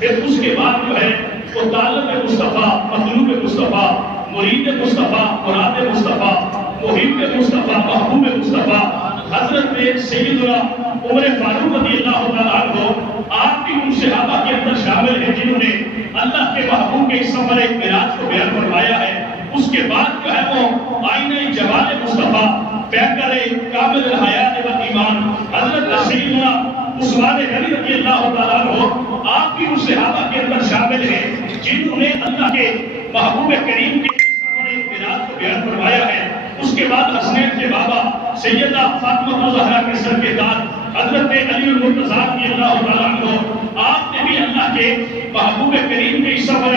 پھر اس کے بعد جو ہے وہ طالب مصطفیٰ، مطلوب مصطفیٰ، مرید مصطفیٰ، مراد مصطفیٰ، محب مصطفیٰ، محبوب مصطفیٰ حضرت سیدنا عمر فاروق رضی اللہ تعالیٰ عنہ آپ بھی ان صحابہ کے اندر شامل ہیں جنہوں نے اللہ کے محبوب کے اس سفر معراج کو بیان فرمایا ہے۔ اس کے بعد جو ہے وہ آئینہ جمال مصطفیٰ، پیکر کامل الحیات و ایمان حضرت سیدنا عثمان غنی رضی اللہ تعالیٰ عنہ آپ بھی ان صحابہ کے اندر شامل ہیں جنہوں نے اللہ کے محبوب کریم کے اس سفر معراج کو بیان فرمایا ہے۔ اس کے بعد حسنین کے بابا سیدہ فاطمہ الزہرا کے سر کے تاج حضرت علی المرتضیٰ رضی اللہ تعالیٰ عنہ آپ نے بھی اللہ کے محبوب کریم کے اس سفر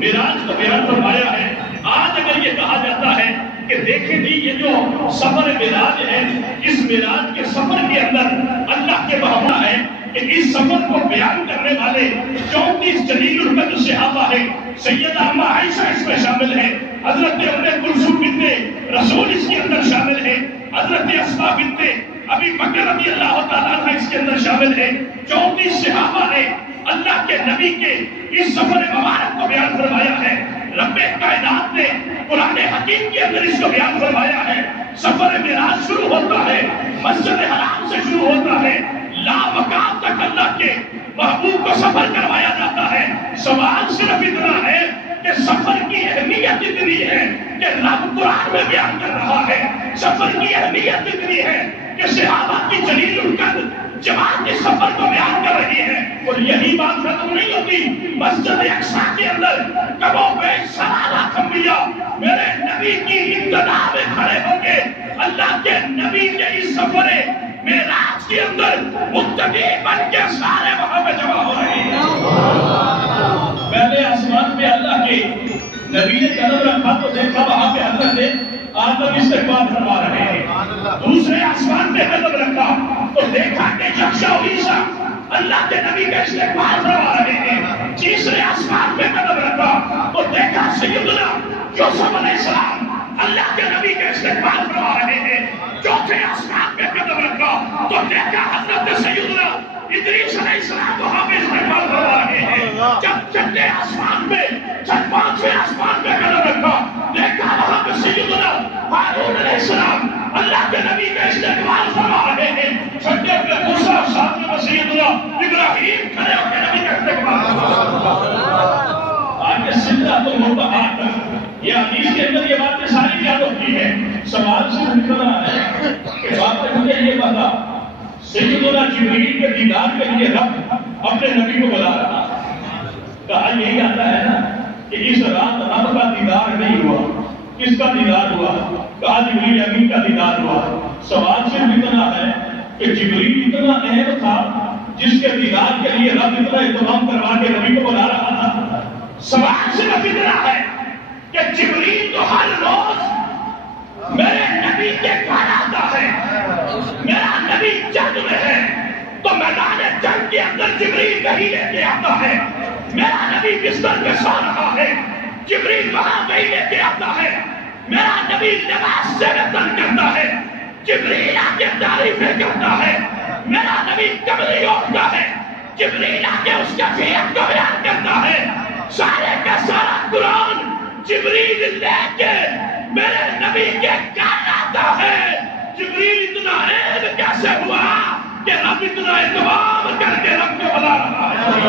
معراج کو بیان فرمایا ہے۔ آج اگر یہ کہا جاتا ہے کہ دیکھیں جی یہ جو سفر معراج ہے، اس معراج کے سفر کے اندر اللہ کے محبوب ہے کہ اس سفر کو بیان کرنے والے 34 جلیل القدر صحابہ ہیں۔ سیدہ اما عائشہ اس میں شامل ہیں، حضرت ام کلثوم بنت رسول اس کے اندر شامل ہیں، حضرت اسماء بنت ابی بکر رضی اللہ تعالیٰ عنہ اس کے اندر شامل ہیں۔ 34 صحابہ نے اللہ کے نبی کے اس سفر مبارک کو بیان فرمایا ہے۔ رب کائنات نے قرآن حکیم کے اندر اس کو بیان فرمایا ہے۔ سفر معراج شروع ہوتا ہے، مسجد حرام سے شروع ہوتا ہے، لا مقام تک اللہ کے محبوب کو سفر کروایا جاتا ہے۔ سوال صرف اتنا ہے کہ سفر کی اہمیت اتنی ہے کہ رب قرآن میں بیان کر رہا ہے۔ سفر کی اہمیت اتنی ہے کہ صحابہ کی جلیل القدر جماعت کے سفر کو بیان کر رہی ہے۔ اور یہی بات ختم نہیں ہوتی، مسجد اقصیٰ کے اندر کبوں بیش سوالہ انبیاء میرے نبی کی ابتدا میں کھڑے ہو کے اللہ کے نبی کے اس سفر معراج کے اندر متقی بن کے سارے وہاں پہ جمع ہو رہے ہیں۔ پہلے آسمان پہ اللہ کے نبی نے قدم رکھا تو دیکھا وہاں پہ حضرت آدم استقبال فرما رہے ہیں۔ دوسرے آسمان پہ قدم رکھا تو دیکھا کہ یکشا و عیسیٰ اللہ کے نبی کا استقبال فرما رہے ہیں۔ تیسرے آسمان پہ قدم رکھا تو دیکھا سیدنا یوسف علیہ السلام اللہ کے نبی کا استقبال فرما رہے ہیں۔ چوتھے آسمان پہ قدم رکھا تو دیکھا حضرت سیدنا ادریس علیہ السلام وہاں پہ استقبال فرما رہے ہیں۔ جب چھٹے آسمان پہ پانچویں آسمان پہ قدم رکھا دیکھا وہاں پہ سیدنا ہارون علیہ السلام اللہ کے نبی کا استقبال فرما رہے ہیں۔ چھٹے پہ موسیٰ اور ساتویں پہ سیدنا ابراہیم کھڑے ہو کے نبی کا استقبال فرما رہے ہیں۔ آگے سدرۃ المنتہا یہ حدیث کے اندر یہ باتیں ساری یاد ہوتی ہے۔ سوال صرف اتنا ہے کہ بات مجھے یہ بتا سیدنا جبریل کے دیدار کے لیے رب اپنے نبی کو بلا رہا کہا یہی آتا ہے نا کہ اس رات رب کا دیدار نہیں ہوا، کس کا دیدار ہوا؟ کہا جبریل امین کا دیدار ہوا۔ سوال صرف اتنا ہے کہ جبریل اتنا اہم تھا جس کے دیدار کے لیے رب اتنا اہتمام کروا کے نبی کو بلا رہا تھا۔ سوال صرف اتنا ہے کہ جبریل تو ہر روز میرے نبی کے گھر آتا ہے، میرا نبی جنگ میں ہے تو میدان جنگ کے اندر جبریل نہیں لے کے آتا ہے۔ میرا نبی بستر پہ سو رہا ہے، جبریل وہاں نہیں لے کے آتا ہے۔ میرا نبی لباس سے تن کرتا ہے، جبریل آ کے تعریفیں کرتا ہے۔ میرا نبی کملی اوڑھتا ہے، جبریل آ کے اس کیفیت کو بیان کرتا ہے۔ سارے کا سارا قرآن جبریل لے کے میرے نبی کے گھر آتا ہے۔ جبریل اتنا اہم کیسے ہوا کہ رب اتنا اہتمام کر کے رب کو بلا رہا ہے۔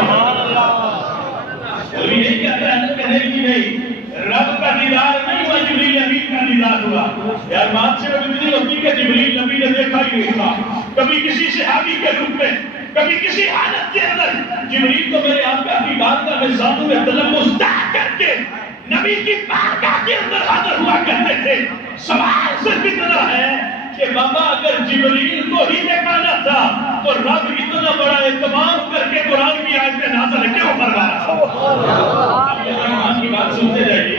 یہی کہتا ہے کہ نہیں رب کا دیدار نہیں ہوا، جبریل امین کا دیدار ہوا۔ یار بات سے اتنی ہوتی کہ جبریل نبی نے دیکھا ہی نہیں تھا، کبھی کسی صحابی کے روپ میں، کبھی کسی حالت کے اندر جبریل کو میرے آقا کی بارگاہ میں ذاتوں میں تلمس طے کر کے نبی کی بارگاہ کے اندر حاضر ہوا کرتے تھے۔ سوال صرف اتنا ہے کہ بابا اگر جبریل کو ہی دیکھانا تھا تو رب اتنا بڑا اہتمام کر کے قرآن کی آیت میں نازل کیوں فرمایا؟ اب یہ ایمان کی بات سنتے جائیے،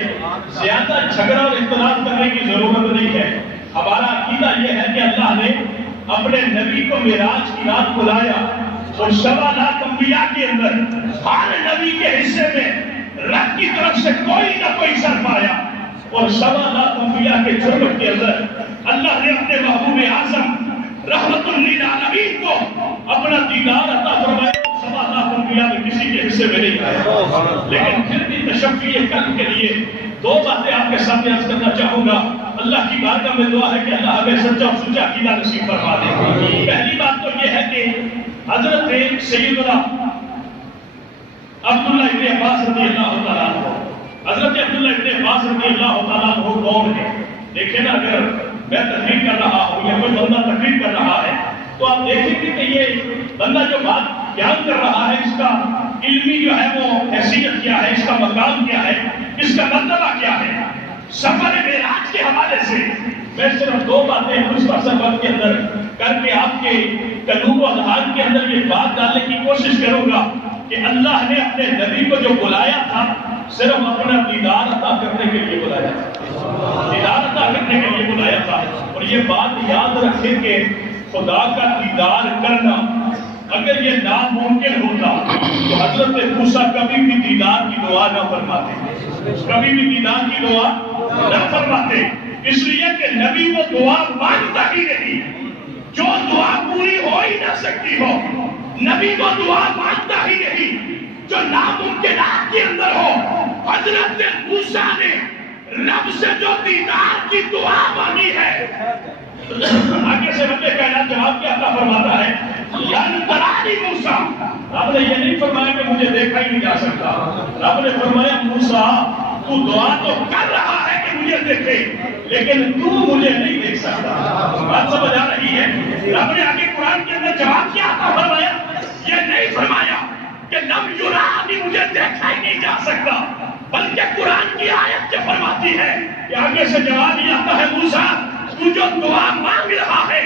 زیادہ جھگڑا اور اختلاف کرنے کی ضرورت نہیں ہے۔ ہمارا عقیدہ یہ ہے کہ اللہ نے اپنے نبی کو معراج کی رات بلایا اور 1.25 انبیاء کے اندر ہر نبی کے حصے میں رب کی طرف سے کوئی نہ کوئی صرف آیا اور 1.25 انبیاء کے جرم کے اندر اللہ نے اپنے محبوب اعظم رحمت للعالمین کو اپنا دیدار عطا فرمایا۔ لاکھ انبیاء میں کسی کے حصے میں نہیں آیا، لیکن پھر بھی تشفی قلب کے لیے دو باتیں آپ کے سامنے عرض کرنا چاہوں گا۔ اللہ کی بارگاہ میں دعا ہے کہ اللہ ہمیں سچا اور سچا عقیدہ نصیب فرما دے۔ پہلی بات تو یہ ہے کہ حضرت سیدنا عبداللہ ابن عباس رضی اللہ تعالیٰ عنہ، حضرت عبداللہ ابن عباس رضی اللہ تعالیٰ عنہ کون ہے؟ دیکھیں نا، اگر میں تقریر کر رہا ہوں یا کوئی بندہ تقریر کر رہا ہے تو آپ دیکھیں گے کہ یہ بندہ جو بات بیان کر رہا ہے اس کا علمی جو ہے وہ حیثیت کیا ہے، اس کا مقام کیا ہے، اس کا مرتبہ کیا ہے۔ سفر معراج کے حوالے سے میں صرف دو باتیں مختصر وقت کے اندر کر کے آپ کے قلوب و اذہان کے اندر یہ بات ڈالنے کی کوشش کروں گا کہ اللہ نے اپنے نبی کو جو بلایا تھا صرف اپنا دیدار عطا کرنے کے لیے بلایا تھا، دیدار عطا کرنے کے لیے بلایا تھا۔ اور یہ بات یاد رکھیں کہ خدا کا دیدار کرنا اگر یہ ناممکن ہوتا تو حضرت موسیٰ کبھی بھی دیدار کی دعا نہ فرماتے، کبھی بھی دیدار کی دعا نہ فرماتے، اس لیے کہ نبی وہ دعا مانگتا ہی نہیں، جو دعا پوری ہو ہی نہ سکتی ہو، نبی وہ دعا مانگتا ہی نہیں جو ناممکنات کے اندر ہو۔ حضرت موسیٰ نے رب سے جو دیدار کی دعا مانگی ہے، آگے سے رب کائنات جواب کیا عطا فرماتا ہے، لن ترانی موسیٰ، رب نے یہ نہیں فرمایا کہ مجھے دیکھا ہی نہیں جا سکتا، رب نے فرمایا موسیٰ تو دعا تو کر رہا ہے کہ مجھے دیکھے، لیکن تو مجھے نہیں دیکھ سکتا۔ بات سمجھ آ رہی ہے؟ رب نے آگے قرآن کے اندر جواب کیا عطا فرمایا، یہ نہیں فرمایا کہ لم یرانی، مجھے دیکھا ہی نہیں جا سکتا، بلکہ قرآن کی آیت جو فرماتی ہے کہ آگے سے جواب یہ آتا ہے موسیٰ تو جو دعا مانگ رہا ہے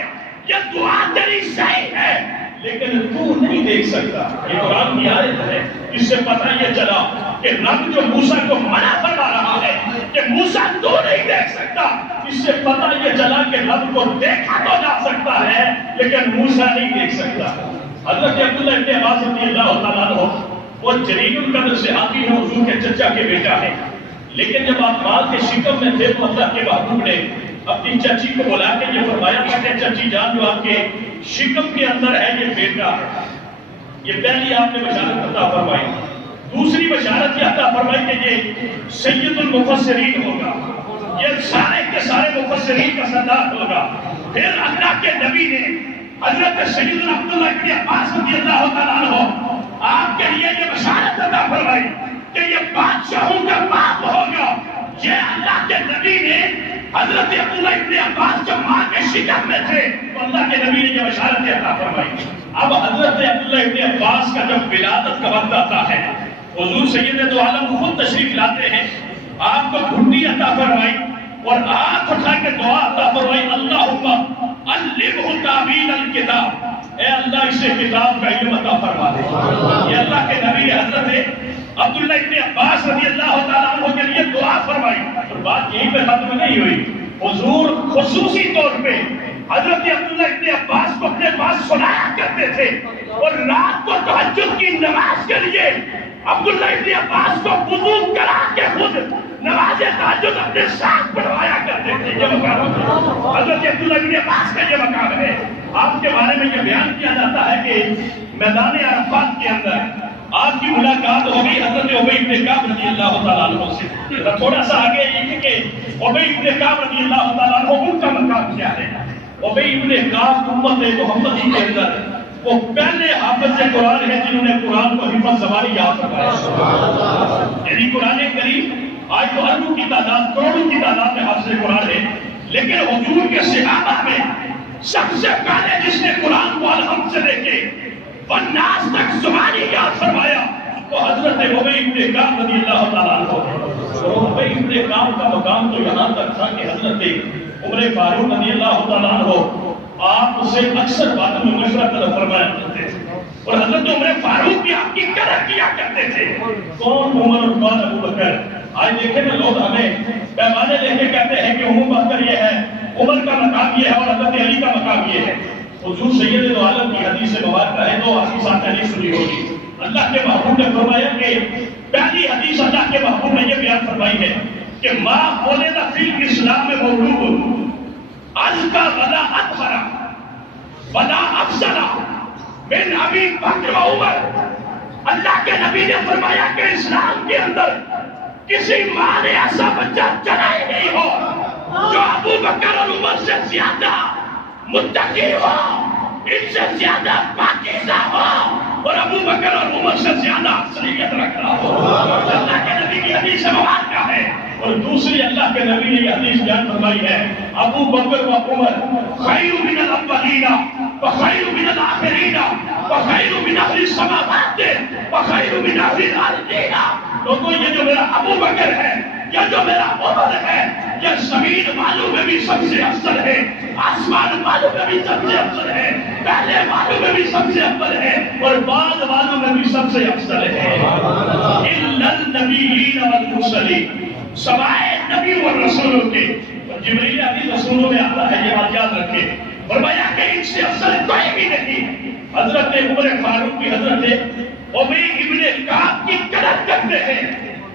یہ دعا تیری صحیح ہے لیکن تو نہیں دیکھ سکتا۔ یہ قرآن کی آیت ہے، اس سے پتہ یہ چلا کہ رب جو موسیٰ کو منع فرما رہا ہے کہ موسیٰ تو نہیں دیکھ سکتا، اس سے پتہ یہ چلا کہ رب کو دیکھا تو جا سکتا ہے لیکن موسیٰ نہیں دیکھ سکتا۔ حضرت عبداللہ ابن عباس رضی اللہ تعالیٰ عنہ وہ جلیل القدر صحابی ہے، حضور کے چچا کے بیٹا ہے، لیکن جب آپ مال کے شکم میں تھے تو اللہ کے محبوب نے اپنی چچی کو بلا کے یہ فرمایا کہ چچی جان جو آپ کے شکم کے اندر ہے یہ بیٹا ہے۔ یہ پہلی آپ نے بشارت عطا فرمائی، دوسری بشارت یہ عطا فرمائی کہ یہ سید المفسرین ہوگا، یہ سارے کے سارے مفسرین کا سردار ہوگا۔ پھر اللہ کے نبی نے حضرت سیدنا عبداللہ ابن عباس رضی اللہ تعالیٰ عنہ آپ کے لیے یہ بشارت عطا فرمائی کہ یہ بادشاہوں کا باپ ہوگا۔ یہ اللہ کے نبی نے حضرت عبداللہ ابن عباس جب ماں کے شکم میں تھے تو اللہ کے نبی نے یہ بشارت عطا فرمائی۔ اب حضرت عبداللہ ابن عباس کا جب ولادت کا وقت آتا ہے، حضور سید دو عالم خود تشریف لاتے ہیں، آپ کو گھٹی عطا فرمائی اور ہاتھ اٹھا کے دعا عطا فرمائی، اللہم علمہ تعبیر الکتاب، اے اللہ اسے کتاب کا علم عطا فرما دے۔ یہ اللہ کے نبی حضرت عبداللہ ابن عباس رضی اللہ تعالیٰ عنہ کے لیے دعا فرمائی۔ اور بات یہیں پہ ختم نہیں ہوئی، حضور خصوصی طور پہ حضرت عبداللہ ابن عباس کو اپنے پاس سنایا کرتے تھے اور رات کو تہجد کی نماز کے لیے عبداللہ ابن عباس کو وضو کرا کے خود نماز تہجد اپنے ساتھ پڑھوایا کرتے تھے۔ یہ مقام ہے حضرت عبداللہ ابن عباس کا، یہ مقام ہے۔ آپ کے بارے میں یہ بیان کیا جاتا ہے کہ میدان عرفات کے اندر آپ کی ملاقات ہو گئی حضرت ابی ابن کعب رضی اللہ تعالیٰ عنہ سے۔ تھوڑا سا آگے یہ کہ ابی ابن کعب رضی اللہ تعالیٰ عنہ ان کا مقام کیا ہے۔ ابی ابن کعب امت محمدی کے اندر وہ پہلے حافظ قرآن ہے جنہوں نے قرآن کو حفظ زبانی یاد کروایا، یعنی قرآن کریم آج تو اربوں کی تعداد، کروڑوں کی تعداد میں حافظ قرآن ہے، لیکن حضور کے صحابہ میں سب سے پہلے جس نے قرآن کو الحمد سے لے کے والناس تک زبانی یاد فرمایا وہ حضرت ابی ابن کعب رضی اللہ تعالیٰ عنہ ہے۔ اور ابی ابن کعب کا مقام تو یہاں تک تھا کہ حضرت عمر فاروق رضی اللہ تعالیٰ عنہ آپ سے اکثر باتوں میں مشورہ طلب فرمایا کرتے تھے اور حضرت عمر فاروق بھی آپ کی قدر کیا کرتے تھے۔ کون عمر اور کون ابو بکر؟ آج دیکھیں نا لوگ ہمیں پیمانے لے کے کہتے ہیں کہ ابو بکر یہ ہے، عمر کا مقام یہ ہے اور حضرت علی کا مقام یہ ہے۔ حضور سید دو عالم کی حدیث مبارکہ ہے، دو حدیث آپ نے سنی ہوگی۔ اللہ کے محبوب نے فرمایا کہ پہلی حدیث اللہ کے محبوب نے یہ بیان فرمائی ہے کہ ما ولد فی الاسلام مولود ازکا ولا اطہر ولا افضل من ابی بکر و عمر اللہ کے نبی نے فرمایا کہ اسلام کے اندر کسی ماں نے ایسا بچہ چلا ہی نہیں ہو جو ابو بکر اور عمر سے زیادہ متقی ہو، ان سے زیادہ پاکیزہ ہو، اور ابو بکر اور عمر سے زیادہ اصلیت رکھتا ہو۔ اللہ کے نبی کی حدیث مبارکہ ہے، اور دوسری اللہ کے نبی نے یہ حدیث بیان فرمائی ہے، ابو بکر و عمر خیر من الاولین وخیر من الآخرین وخیر من اہل السماوات وخیر من اہل الارضین۔ لوگوں یہ جو میرا ابو بکر ہے، یہ جو میرا عمر ہے، یہ زمین والوں میں بھی سب سے افضل ہے، آسمان والوں میں بھی سب سے افضل ہے، پہلے والوں میں بھی سب سے افضل ہے، اور بعد والوں میں بھی سب سے افضل ہے۔ الا النبیین والمرسلین، سوائے نبی اور رسولوں کے۔ جبریل ابھی رسولوں میں آتا ہے، یہ بات یاد رکھے، فرمایا کہ ان سے افضل کوئی بھی نہیں۔ حضرت عمر فاروق کی حضرت ابی ابن کعب کی قدر کرتے ہیں،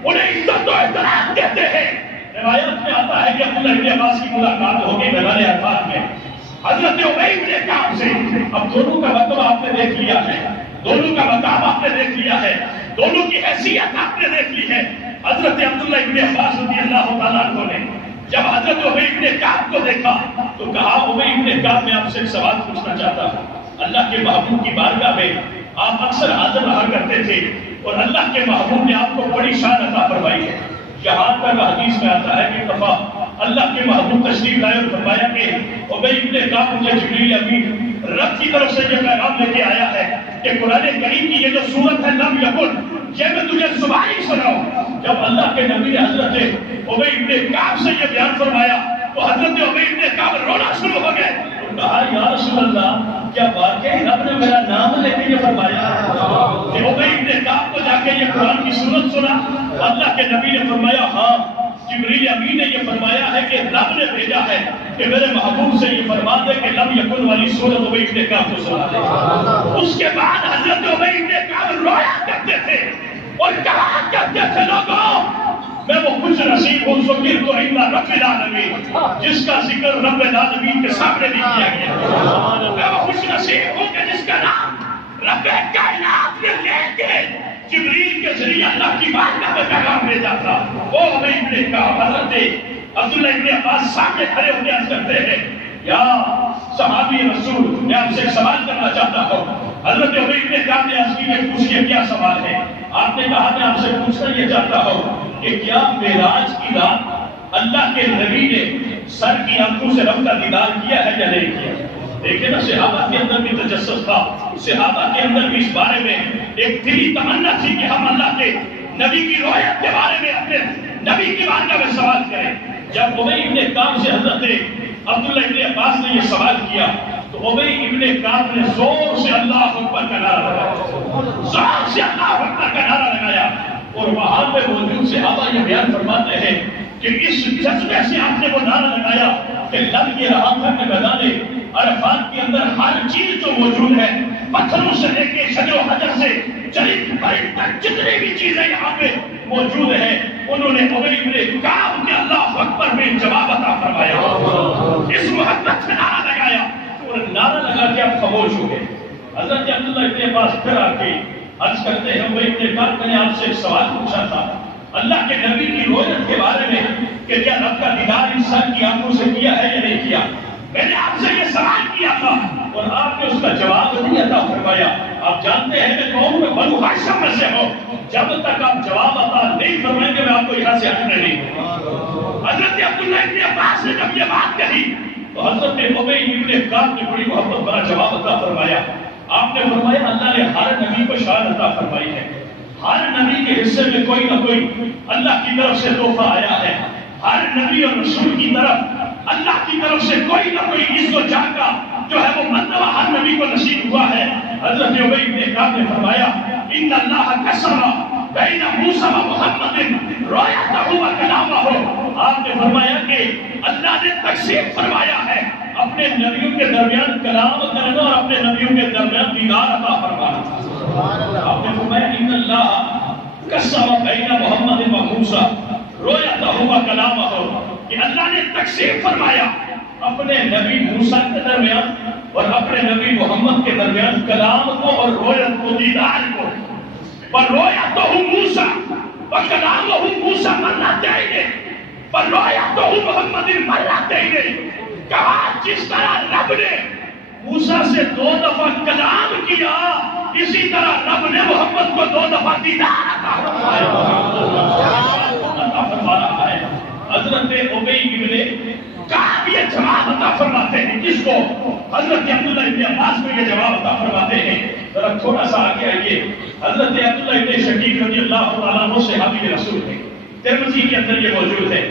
انہیں عزت و احترام دیتے ہیں۔ روایت میں آتا ہے کہ عبداللہ ابن عباس کی ملاقات ہو گئی میدان عرفات میں حضرت ابی ابن کعب سے۔ اب دونوں کا مرتبہ آپ نے دیکھ لیا ہے، دونوں کا مقام آپ نے دیکھ لیا ہے، دونوں کی حیثیت آپ نے دیکھ لی ہے۔ حضرت عبداللہ ابن عباس رضی اللہ تعالیٰ عنہ نے جب حضرت ابی ابن کعب کو دیکھا تو کہا، ابی ابن کعب میں آپ سے ایک سوال پوچھنا چاہتا ہوں۔ اللہ کے محبوب کی بارگاہ میں آپ اکثر حاضر رہا کرتے تھے، اور اللہ کے محبوب نے آپ کو بڑی شان عطا فرمائی ہے۔ یہاں تک حدیث میں آتا ہے کہ دفعہ اللہ کے محبوب تشریف لائے اور فرمایا کہ ابی ابن کعب مجھے جبریل امین رب کی طرف سے یہ پیغام لے کے آیا ہے کہ قرآن کریم کی یہ جو سورت ہے لم یکن، یہ میں تجھے زبانی سناؤں۔ جب اللہ کے نبی نے حضرت ابی ابن کعب سے یہ بیان فرمایا تو حضرت ابی ابن کعب رونا شروع ہو گئے، کہا یا رسول اللہ کیا واقعی رب نے میرا نام لے کے یہ فرمایا؟ کہ ابی ابن کعب کو جا کے یہ قرآن کی سورت سنا، اللہ کے نبی نے فرمایا ہاں جبریل امین نے یہ فرمایا ہے کہ رب نے بھیجا ہے کہ میرے محبوب سے یہ فرما دے کہ لم یکن والی سورت ابی ابن کعب کو سنا دے۔ اس کے بعد حضرت ابی ابن کعب رویا کرتے تھے اور کہا کرتے تھے لوگوں میں وہ خوش نصیب ہوں ذکر تو عند رب العالمین، جس کا ذکر رب العالمین کے سامنے بھی کیا گیا۔ میں وہ خوش نصیب ہوں کہ جس کا نام رب کائنات نے لے کے جبریل کے ذریعے اللہ کی بارگاہ میں پیغام بھیجا تھا۔ وہ ابی ابن کعب حضرت عبداللہ ابن عباس سامنے کھڑے ہوتے عرض کرتے ہیں، یا صحابی رسول میں آپ سے ایک سوال کرنا چاہتا ہوں۔ حضرت ابی ابن کعب نے عرض کی کہ پوچھئے کیا سوال ہے؟ آپ نے کہا میں آپ سے پوچھنا یہ چاہتا ہوں کہ کیا معراج کی رات اللہ کے نبی نے سر کی آنکھوں سے رب کا دیدار کیا ہے یا نہیں کیا؟ دیکھیں نا صحابہ کے اندر بھی تجسس تھا، صحابہ کے اندر بھی اس بارے میں ایک دلی تمنا تھی کہ ہم اللہ کے نبی کی روایت کے بارے میں اپنے نبی کی بارگاہ میں سوال کریں۔ جب ابی ابن کعب سے حضرت عبداللہ ابن عباس نے یہ سوال کیا تو ابی ابن کعب نے زور سے اللہ اکبر کا نعرہ لگایا، زور سے اللہ اکبر کا نعرہ لگایا، اور وہاں پہ موجود صحابہ یہ بیان فرماتے ہیں کہ اس جذبے سے آپ نے وہ نعرہ لگایا کہ لگ یہ رہا تھا کہ میدان عرفات کے اندر ہر چیز جو موجود ہے، پتھروں سے لے کے شجر و حجر سے جلد بلد تک جتنی بھی چیزیں یہاں پہ موجود ہیں، انہوں نے ابی ابن کعب کے اللہ اکبر میں جواب عطا فرمایا، اس محبت سے نعرہ لگایا، اور نعرہ لگا کے آپ خاموش ہو گئے۔ حضرت عبداللہ ابن عباس پھر آ کے عرض کرتے ہیں ابی ابن کعب میں نے آپ سے ایک سوال پوچھا تھا اللہ کے نبی کی رویت کے بارے میں کہ کیا رب کا دیدار انسان کی آنکھوں سے کیا ہے یا نہیں کیا؟ میں نے آپ سے یہ سوال کیا تھا اور آپ نے اس کا جواب نہیں عطا فرمایا۔ آپ جانتے ہیں کہ قوم میں بنو ہاشم میں سے ہو، جب تک آپ جواب عطا نہیں فرمائیں گے میں آپ کو یہاں سے ہٹنے نہیں دوں۔ حضرت عبداللہ ابن عباس نے جب یہ بات کہی تو حضرت ابی ابن کعب نے بڑی محبت بڑا جواب عطا فرمایا۔ آپ نے فرمایا اللہ نے ہر نبی کو شان عطا فرمائی ہے، ہر نبی کے حصے میں کوئی نہ کوئی اللہ کی طرف سے تحفہ آیا ہے، ہر نبی اور رسول کی طرف اللہ کی طرف سے کوئی نہ کوئی عزت و جاہ کا جو ہے وہ مرتبہ ہر نبی کو نصیب ہوا ہے۔ حضرت ابی ابن کعب نے فرمایا ان اللہ قسم بین موسیٰ و محمد رؤیتہ و کلامہ، آپ نے فرمایا کہ اللہ نے تقسیم فرمایا ہے اپنے نبیوں کے درمیان کلام کرنا اور اپنے نبیوں کے درمیان دیدار عطا فرمانا۔ آپ نے فرمایا ان اللہ قسم بین محمد و موسیٰ رؤیتہ و کلامہ، کہ اللہ نے تقسیم فرمایا اپنے نبی موسیٰ کے درمیان اور اپنے نبی محمد کے درمیان کلام کو اور رویت کو، دیدار کو۔ وَرُؤْيَتُهُ مُوسَىٰ وَكَلَامُهُ مُوسَىٰ مَرَّتَيْنِ وَرُؤْيَتُهُ مُحَمَّدٍ مَرَّتَيْنِ، کہا جس طرح رب نے موسیٰ سے 2 دفعہ کلام کیا، اسی طرح رب نے محمد کو 2 دفعہ دیدار عطا فرمایا ہے۔ حضرت ابی بن کعب یہ جواب عطا فرماتے ہیں، جس کو حضرت عبداللہ ابن عباس کو یہ جواب عطا فرماتے ہیں۔ ذرا تھوڑا سا آگے آئیے، حضرت عبداللہ ابن شقیق رضی اللہ تعالیٰ عنہ صحابی رسول ہیں، ترمذی کے اندر یہ موجود ہے۔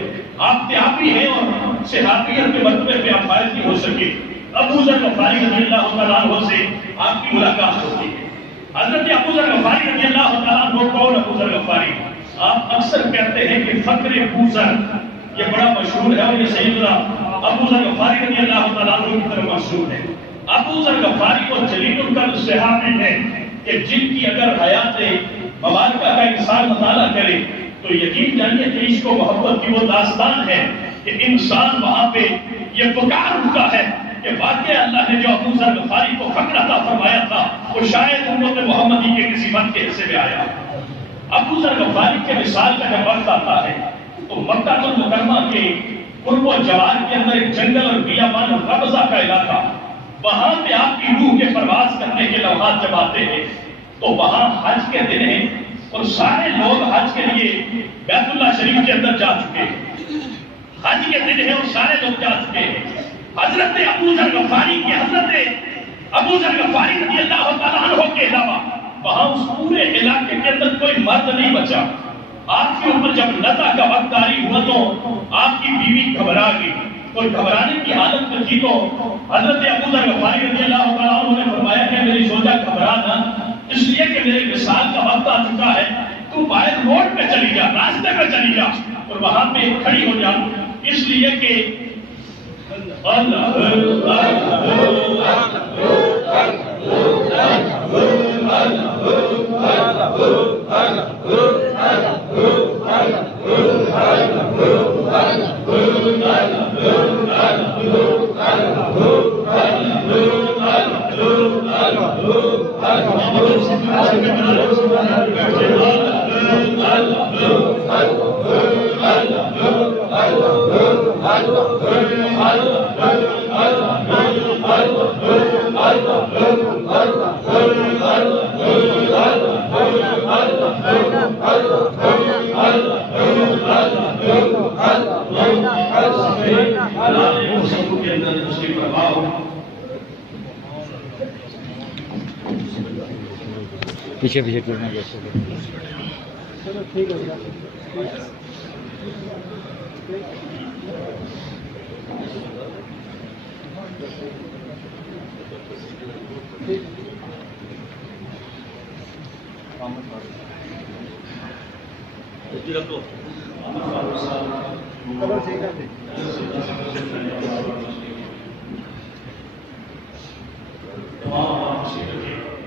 آپ صحابی ہیں اور صحابیت کے مرتبے پہ آپ فائز نہیں ہو سکے۔ ابو ذر غفاری رضی اللہ تعالیٰ عنہ سے آپ کی ملاقات ہوتی ہے۔ حضرت ابو ذر غفاری رضی اللہ تعالیٰ عنہ کون ابو ذر غفاری؟ آپ اکثر کہتے ہیں کہ فقر ابو ذر یہ بڑا مشہور ہے اور یہ سیدنا ابو ذر غفاری رضی اللہ تعالیٰ عنہ کی طرف مشہور ہے۔ ابو ذر غفاری کو جلیل القدر صحابی ہے کہ جن کی اگر حیات مبارکہ کا انسان مطالعہ کرے تو یقین جانیے کہ اس کو محبت کی وہ داستان ہے کہ انسان وہاں پہ یہ پکار اٹھتا ہے کہ واقعہ اللہ نے جو ابو ذر غفاری کو فقر عطا فرمایا تھا وہ شاید امت محمدی کے کسی مت کے حصے میں آیا۔ ابو ذر غفاری کے مثال کا جب وقت آتا ہے تو مکہ المکرمہ کے قرب و جوار کے اندر ایک جنگل اور بیابان اور ربضہ کا علاقہ، وہاں پہ آپ کی روح کے پرواز کرنے کے لمحات جب آتے ہیں تو وہاں حج کے دن ہیں اور سارے لوگ حج کے لیے بیت اللہ شریف کے اندر جا چکے ہیں۔ حج کے دن ہیں اور سارے لوگ جا چکے ہیں۔ حضرت ابو ذر غفاری کی حضرت ابو ذر غفاری رضی اللہ تعالیٰ عنہ کے علاوہ وہاں اس پورے علاقے کے اندر کوئی مرد نہیں بچا۔ آپ کے اوپر جب نزع کا وقت جاری ہوا تو آپ کی بیوی گھبرا گئی اور گھبرانے کی حالت میں تھی تو حضرت ابو ذر غفاری رضی اللہ تعالیٰ عنہ نے فرمایا کہ میری زوجہ گھبرا نہ، اس لیے کہ میرے وصال کا وقت آ چکا ہے، تو باہر روڈ پہ چلی جا، راستے پہ چلی جا اور وہاں پہ کھڑی ہو جا، اس لیے کہ پیچھے پیچھے کرنا جیسے چلو ٹھیک ہے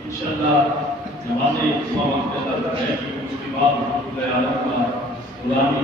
انشاءاللہ نماز وقت ہے اس کے بعد غلامی